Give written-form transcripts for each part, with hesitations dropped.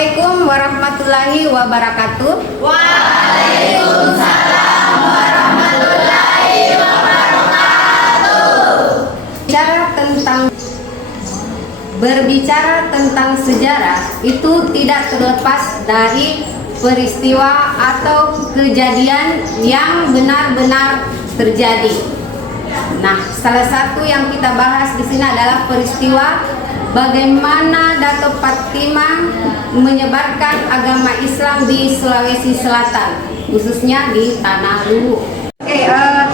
Assalamualaikum warahmatullahi wabarakatuh. Waalaikumsalam warahmatullahi wabarakatuh. Berbicara tentang sejarah itu tidak terlepas dari peristiwa atau kejadian yang benar-benar terjadi. Nah, salah satu yang kita bahas di sini adalah peristiwa bagaimana Dato' Fatimah menyebarkan agama Islam di Sulawesi Selatan, khususnya di Tanah Luwu.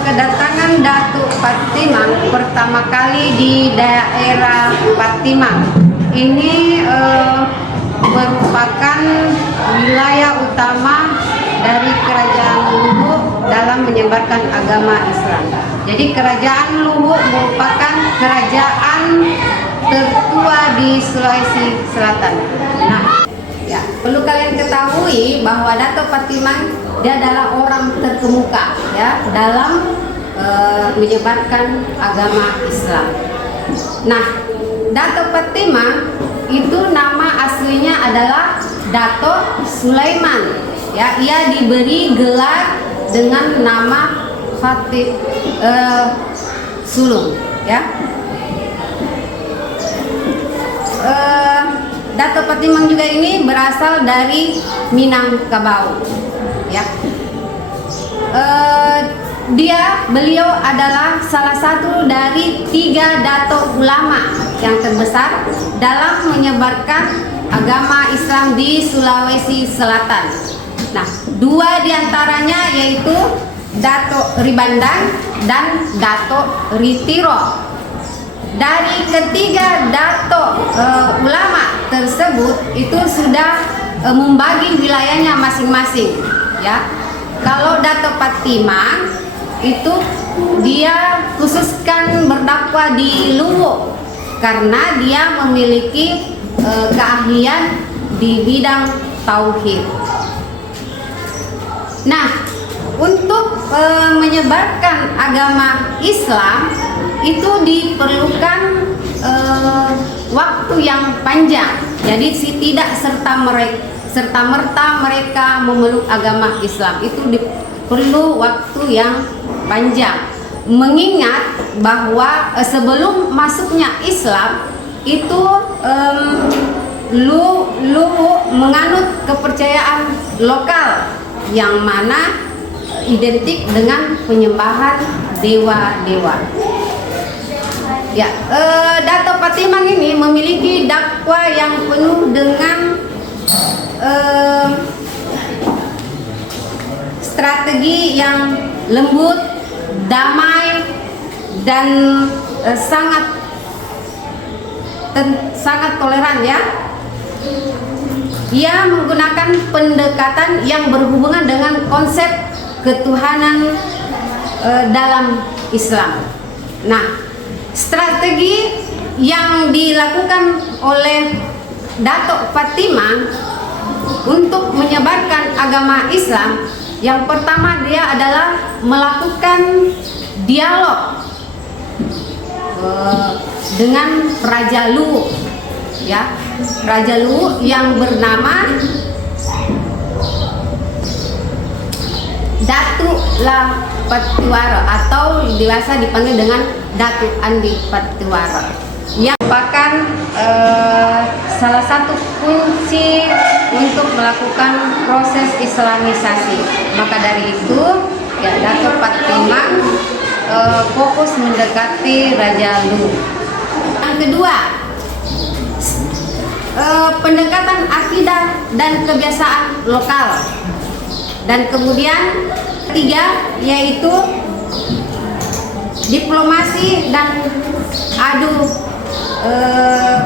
Kedatangan Dato' Fatimah pertama kali di daerah Fatimah ini merupakan wilayah utama dari Kerajaan Luwu dalam menyebarkan agama Islam. Jadi Kerajaan Luwu merupakan kerajaan tertua di Sulawesi Selatan. Nah, ya, perlu kalian ketahui bahwa Dato' Fatimah dia adalah orang terkemuka ya dalam menyebarkan agama Islam. Nah, Dato' Fatimah itu nama aslinya adalah Dato' Sulaiman. Ya, ia diberi gelar dengan nama Fatih Sulung. Ya. Dato' Fatimah juga ini berasal dari Minangkabau. Ya. Beliau adalah salah satu dari 3 dato' ulama yang terbesar dalam menyebarkan agama Islam di Sulawesi Selatan. Nah, 2 diantaranya yaitu Dato' Ribandang dan Dato' Ritiro. Dari ketiga dato' ulama tersebut itu sudah membagi wilayahnya masing-masing. Ya, kalau Dato' Fatimah itu dia khususkan berdakwah di Luwu karena dia memiliki keahlian di bidang tauhid. Nah, untuk menyebarkan agama Islam itu diperlukan waktu yang panjang. Jadi tidak serta-merta mereka memeluk agama Islam. Itu perlu waktu yang panjang. Mengingat bahwa sebelum masuknya Islam itu Luwu menganut kepercayaan lokal yang mana identik dengan penyembahan dewa-dewa. Ya, Dato' Fatimah ini memiliki dakwah yang penuh dengan strategi yang lembut, damai, dan sangat toleran ya. Ia menggunakan pendekatan yang berhubungan dengan konsep ketuhanan dalam Islam. Nah, strategi yang dilakukan oleh Dato' Fatimah untuk menyebarkan agama Islam, yang pertama dia adalah melakukan dialog dengan Raja Luwu, ya, Raja Luwu yang bernama Datu La Patiwara atau biasa dipanggil dengan Datu Andi Patiwara, yang merupakan salah satu kunci untuk melakukan proses Islamisasi. Maka dari itu, ya, Dato' Fatimah fokus mendekati Raja Luwu. Yang kedua, pendekatan akidah dan kebiasaan lokal. Dan kemudian ketiga yaitu diplomasi dan adu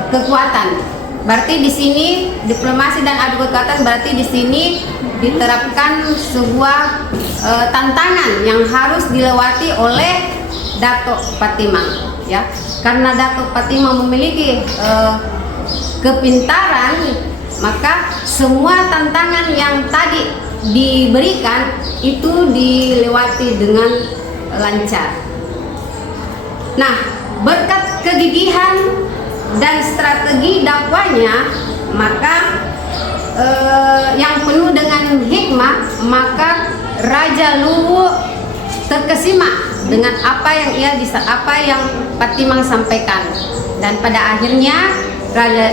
kekuatan. Berarti di sini diplomasi dan adu kekuatan berarti di sini diterapkan sebuah tantangan yang harus dilewati oleh Dato' Fatimah, ya. Karena Dato' Fatimah memiliki kepintaran, maka semua tantangan yang tadi diberikan itu dilewati dengan lancar. Nah, berkat kegigihan dan strategi dakwanya, maka yang penuh dengan hikmah, maka Raja Luwu terkesima dengan apa yang Patimang sampaikan, dan pada akhirnya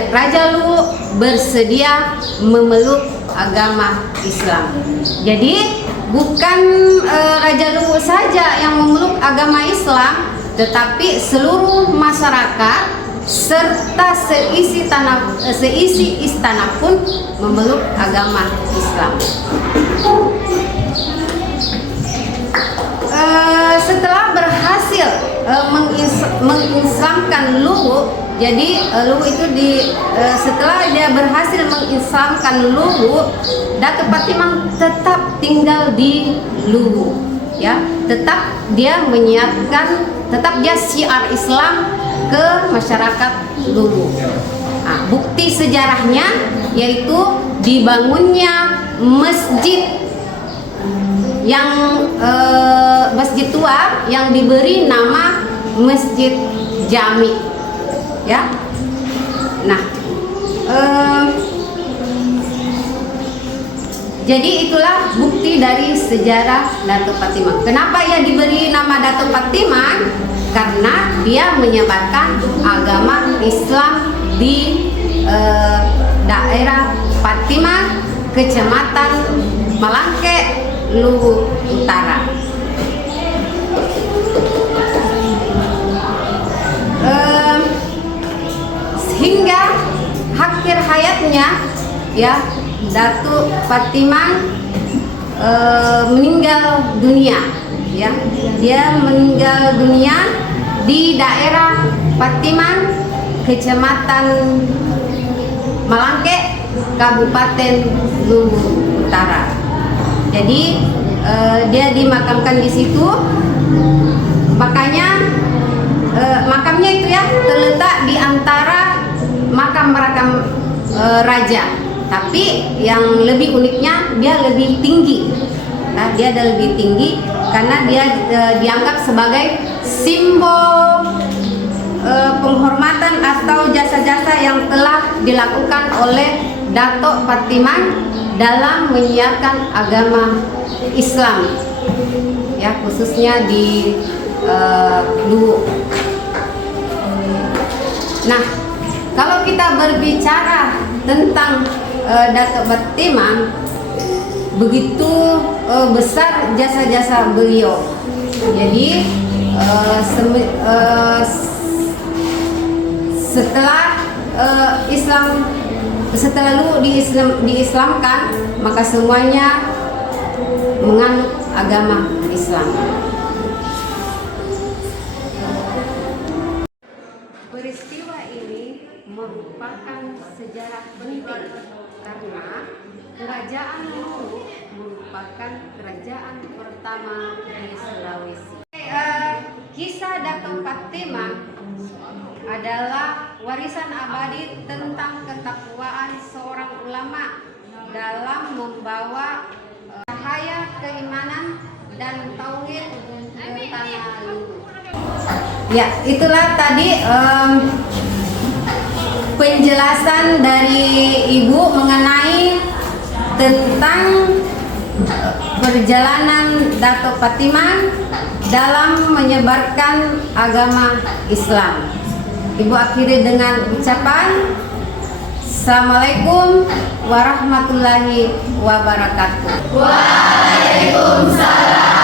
Raja Luwu bersedia memeluk agama Islam. Jadi bukan Raja Luwu saja yang memeluk agama Islam, tetapi seluruh masyarakat serta seisi istana pun memeluk agama Islam. Setelah berhasil mengislamkan Luwu, jadi Luwu itu setelah dia berhasil mengislamkan Luwu, Datuk Patimang tetap tinggal di Luwu, ya, tetap dia syiar Islam ke masyarakat Luwu. Nah, bukti sejarahnya yaitu dibangunnya masjid masjid tua yang diberi nama Masjid Jami, ya. Nah, jadi itulah bukti dari sejarah Datuk Patimang. Kenapa ia diberi nama Datuk Patimang? Karena dia menyebarkan agama Islam di daerah Patimang, Kecamatan Malangke, Luwu Utara. Hingga akhir hayatnya, ya, Datuk Patimang meninggal dunia, ya. Dia meninggal dunia di daerah Patimang, Kecamatan Malangke, Kabupaten Luwu Utara. Jadi dia dimakamkan di situ. Makanya makamnya itu, ya, terletak di antara makam-makam raja. Tapi yang lebih uniknya dia lebih tinggi. Nah, dia lebih tinggi karena dia dianggap sebagai simbol penghormatan atau jasa-jasa yang telah dilakukan oleh Datuk Patimang dalam menyiarkan agama Islam, ya, khususnya di Luwu. Nah, kalau kita berbicara tentang Datuk Patimang, begitu besar jasa-jasa beliau. Jadi setelah Luwu diislamkan, maka semuanya menganut agama Islam. Peristiwa ini merupakan sejarah penting karena Kerajaan Luwu merupakan kerajaan pertama di Sulawesi. Kisah Datuk Patimang adalah warisan abadi tentang ketakwaan seorang ulama dalam membawa cahaya keimanan dan tauhid ke tanah Luwu. Ya, itulah tadi penjelasan dari Ibu mengenai tentang perjalanan Datuk Patimang dalam menyebarkan agama Islam. Ibu akhiri dengan ucapan Assalamualaikum warahmatullahi wabarakatuh. Waalaikumsalam.